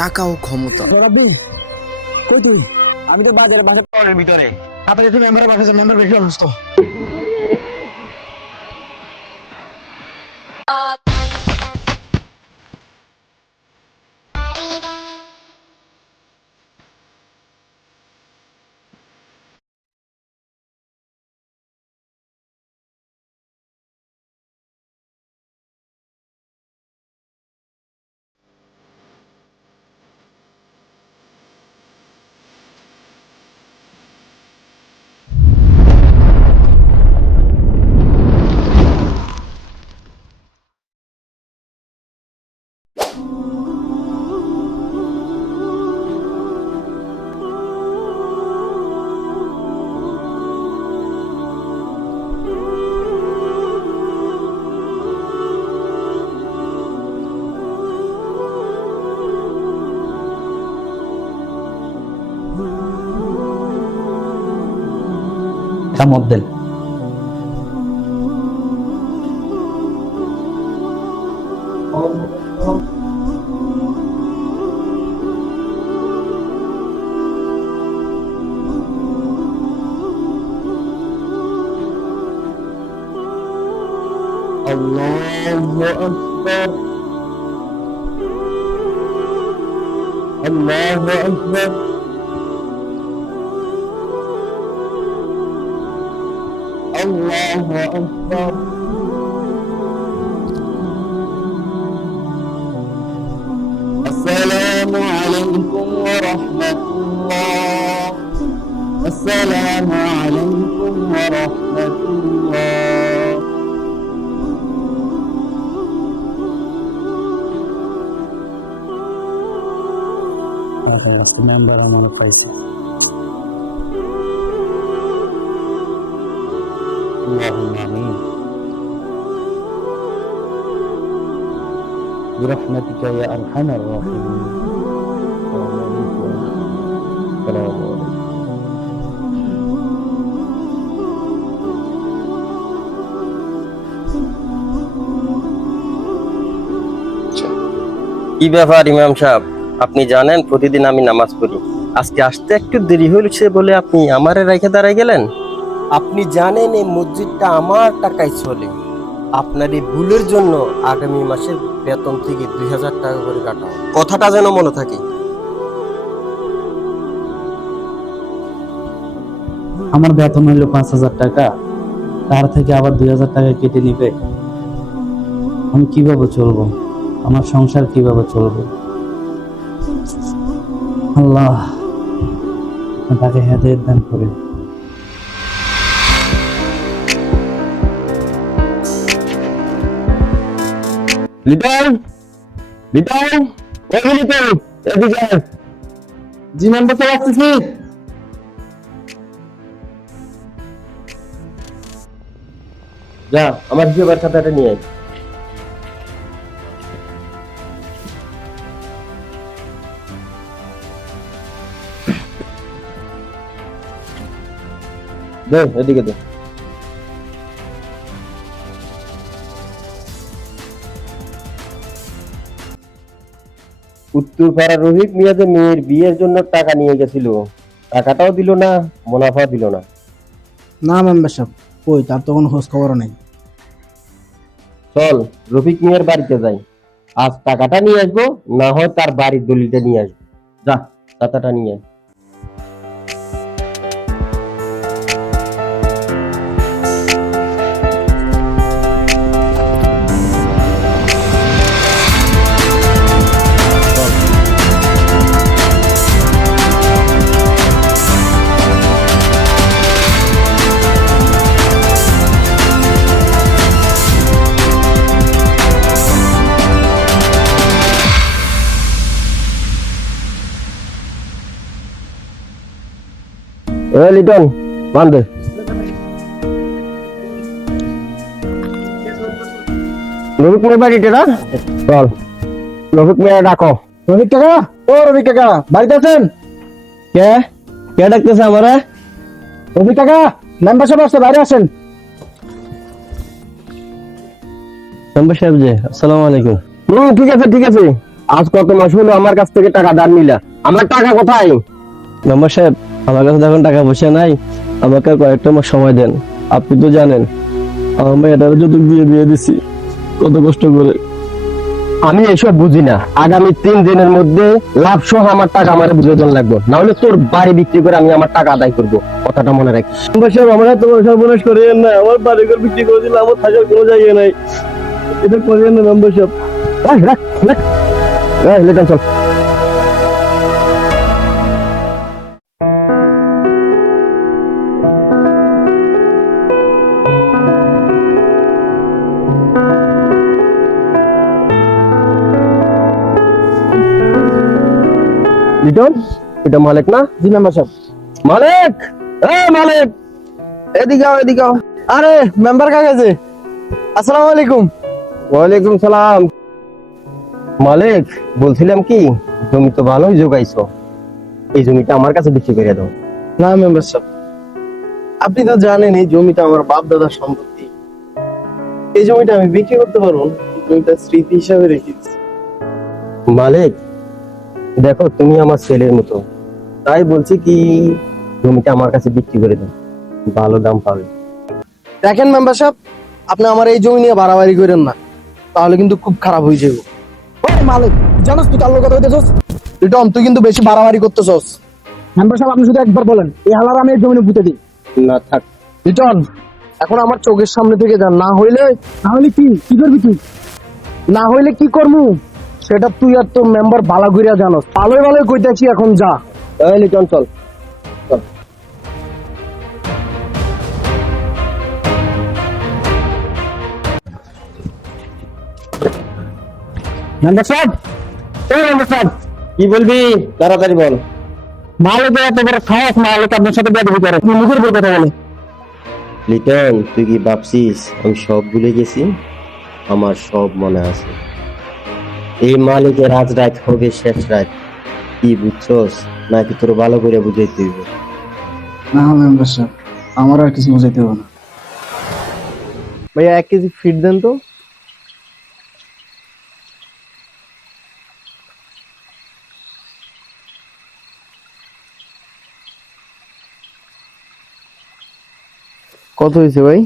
টাকা ও ক্ষমতা। কই তুই? আমি তো বাজারের ভিতরে। তাড়াতাড়ি তুই মেম্বারের বাসা যা, মেম্বার বেশি অসুস্থ। মধ্যে আল্লাহু আকবার, আল্লাহু আকবার, আল্লাহু আকবার। আসসালামু আলাইকুম ওয়া রাহমাতুল্লাহ, আসসালামু আলাইকুম ওয়া রাহমাতুল্লাহ। মেম্বার আমার পাইছে। اللهم آمين برحمتك يا أرحم الراحمين. السلام عليكم. কি ব্যাপার ইমাম সাহেব, আপনি জানেন প্রতিদিন আমি নামাজ পড়ি, আজকে আসতে একটু দেরি হয়েছে বলে আপনি আমারে রেখে দাঁড়ায় গেলেন। আপনি জানেন এই মসজিদটা আমার টাকায় চলে। আপনার এই ভুলের জন্য আগামী মাসের বেতন থেকে 2000 টাকা করে কাটা হবে। কথাটা যেন মনে থাকে। আমার বেতন হইল 5000 টাকা, তার থেকে আবার 2000 টাকা কেটে নিবে। আমি কিভাবে চলবো? আমার সংসার কিভাবে চলবে? আল্লাহ তাকে হেদায়েত দান করে। লিটন, লিটন, ওই লিটন, এদিকে আয়। জি মেম্বার তো আসতেছি। যা আমার হিসেবের খাতাটা নিয়ে আয়। দে এদিকে দে। উত্তরপাড়া রোহিত মিয়া যে মেয়ের বিয়ের জন্য টাকা নিয়ে গেছিল, টাকাটাও দিল না, মুনাফা দিল না। না মেম্বার সাহেব, কই তার তো কোনো খোঁজ খবর নাই। চল রফিক মিয়ার বাড়িতে যাই, আজ টাকাটা নিয়ে আসবো, না হয় তার বাড়ির দলিলটা নিয়ে আসবো। যা টাকাটা নিয়ে আয়। লিটন বান্ধে রফিক মিয়ার বাড়িতে না, চল রফিক মিয়া ডাকো। রফিক কাকা, ও রফিক কাকা বাড়িতে আছেন? কে কে ডাকতেছে আমারে? রফিক কাকা, মেম্বার সাহেব আসছে, বাইরে আসেন। মেম্বার সাহেব জি, আসসালামু আলাইকুম। ঠিক আছে ঠিক আছে, আজ কত মাস হলো আমার কাছ থেকে টাকা ধার নিলা, আমার টাকা কোথায়? মেম্বার সাহেব, আমার কাছে এখন টাকা পয়সা নাই, আমাকে কয়েকটা মাস সময় দেন। আপনি তো জানেন আমার মেয়েটার যৌতুক দিয়ে বিয়ে দিছি কত কষ্ট করে। আমি এসব বুঝি না, আগামী 3 দিনের মধ্যে লাভ সহ আমার টাকা আমার বুঝাতে লাগবে, না হলে তোর বাড়ি বিক্রি করে আমি আমার টাকা আদায় করব, কথাটা মনে রাখিস। মেম্বার সাহেব, আমরা তোমার সর্বনাশ করিয়েন না, আমার বাড়ি ঘর বিক্রি করে দিলে আমার থাকার কোনো জায়গা নাই, এটা করিয়েন না মেম্বার সাহেব। রাখ রাখ রাখ, লিটন চল। লিটন, এটা মালিক না? জি মেম্বার সাহেব। মালিক, মালিক, এদিকে আও, এদিকে আও। আরে মেম্বার কাকা যে, আসসালামু আলাইকুম। ওয়ালাইকুম সালাম। মালিক, বলছিলাম কি, জমি তো ভালোই জোগাইছো, এই জমিটা আমার কাছে বিক্রি করে দাও। না মেম্বার সাহেব, আপনি তো জানেন এই জমিটা আমার বাপ দাদার সম্পত্তি, এই জমিটা আমি বিক্রি করতে পারবো না, এই জমিটা স্মৃতি হিসাবে রেখে দিচ্ছি। মালিক, দেখো তুমি আমার ছেলের মতো, তাই বলছি কি জমিটা আমার কাছে বিক্রি করে দাও, ভালো দাম পাবে। দেখেন মেম্বার সাহেব, আপনি আমার এই জমি নিয়ে বাড়াবাড়ি করেন না, তাহলে কিন্তু খুব খারাপ হয়ে যাবে। ওই মালিক, জানোস তুই কার লোক কথা কইতেছস? লিটন, তুই কিন্তু বেশি বাড়াবাড়ি করতেছস। মেম্বার সাহেব, আপনি শুধু একবার বলেন, এই হালার আমি এই জমি পুঁতে দিই। না থাক। লিটন, এখন আমার চোখের সামনে থেকে যান, না হইলে কি করবি তুই? না হইলে কি করবো সেটা তুই আর তোর মেম্বার ভালো করিয়া জানোস। ভালোই ভালোই কইতাছি, এখন যা। এই লিটন চল। মেম্বার সাহেব, মেম্বার সাহেব, কি বলবি তাড়াতাড়ি বল। মালিক এত বড় সাহস, মালিক আপনার সাথে বেয়াদবি করে, আপনি মুখের উপর কথা বলে। লিটন, তুই কি ভাবছিস আমি সব ভুলে গেছি? আমার সব মনে আছে। এই মালিকের আজ রাত হবে শেষ রাত, কি বুঝছস নাকি তোর ভালো করে বুঝাইতে হইব? না মেম্বার সাহেব, আমার আর কিছু বুঝাইতে হবে না। ভাইয়া 1 কেজি ফিট দেন তো। কত হয়েছে ভাই?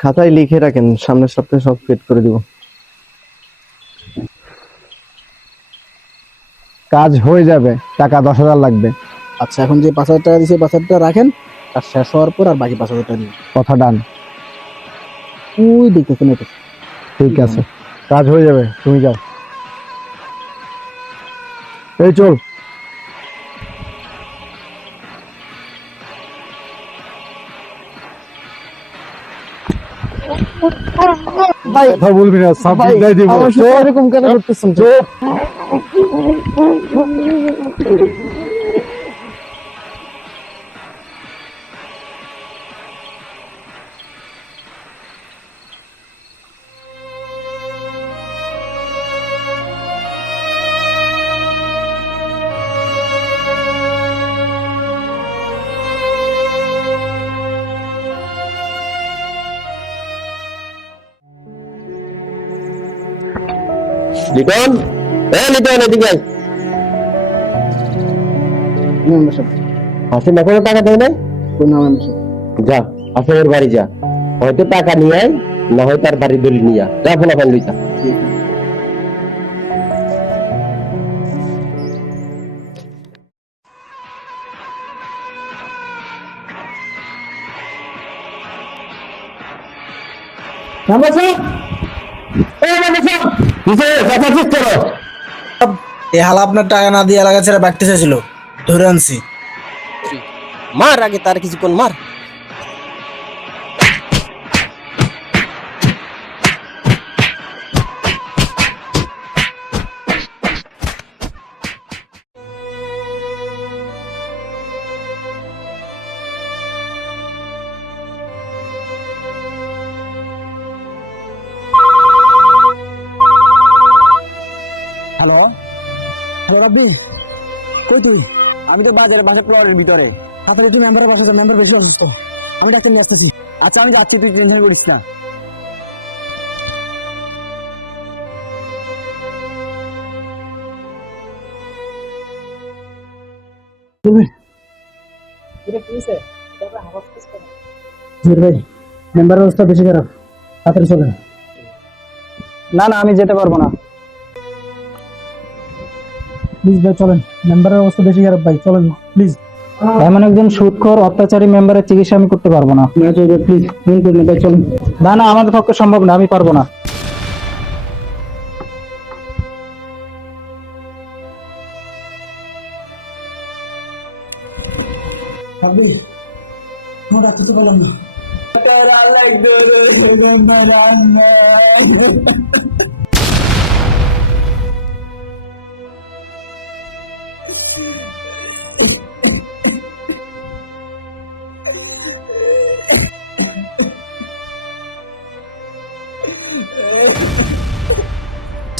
খাতায় লিখে রাখেন, সামনের সপ্তাহে সব ফিট করে দিব। কাজ হয়ে যাবে, টাকা 10,000 লাগবে। আচ্ছা, এখন যে 5,000 টাকা দিয়েছে 5,000 টাকা রাখেন, কাজ শেষ হওয়ার পর আর বাকি 5,000 টাকা দিন। কথা ডান। তুই দেখতেছেন এটা? ঠিক আছে, কাজ হয়ে যাবে, তুমি যাও। এই চল। ভাই কথা বলবি না, সাবজেক্ট দিয়ে দিব। এরকম কেন করতেছেন? লিটন, লিটন এদিকে আয়। আসেন এখনো টাকা দেয় নাই? যা আসেনের বাড়ি যা, হয়তো টাকা নিয়ে আয়, না হয় তার বাড়ি দলি নিয়ে যা, ফোনাফান লইতা। এই হালা আপনার টাকা না দিয়ে এলাকা ছেড়ে বাড়তে চাইছিল, ধরে আনছি। মার আগে তার কিছুক্ষণ মার। হ্যালো হ্যালো রাব্বি, কই তুই? আমি তো বাজারে, বাসার ফ্লোরের ভিতরে। তারপরে তুই মেম্বারের বাসাতে, মেম্বার বেশি অসুস্থ, আমি ডাক্তার নিয়ে আসতেছি। আচ্ছা আমি যাচ্ছি, তুই টেনশন করিস না। জহির ভাই, মেম্বারের অবস্থা বেশি খারাপ, তাড়াতাড়ি চলেন। না না, আমি যেতে পারবো না। প্লিজ ভাই চলেন, মেম্বারের অবস্থা বেশি খারাপ ভাই, চলেন প্লিজ। এমন একজন সুদখোর অত্যাচারী মেম্বারের চিকিৎসা আমি করতে পারবো না। প্লিজ ভাই চলেন। না না, আমাদের পক্ষে সম্ভব না, আমি পারবো না। ডাক্তার তো বললাম না।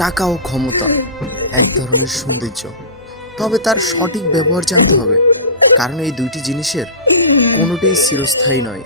টাকা ও ক্ষমতা এক ধরনের সৌন্দর্য, তবে তার সঠিক ব্যবহার জানতে হবে, কারণ এই দুইটি জিনিসের কোনোটাই চিরস্থায়ী নয়।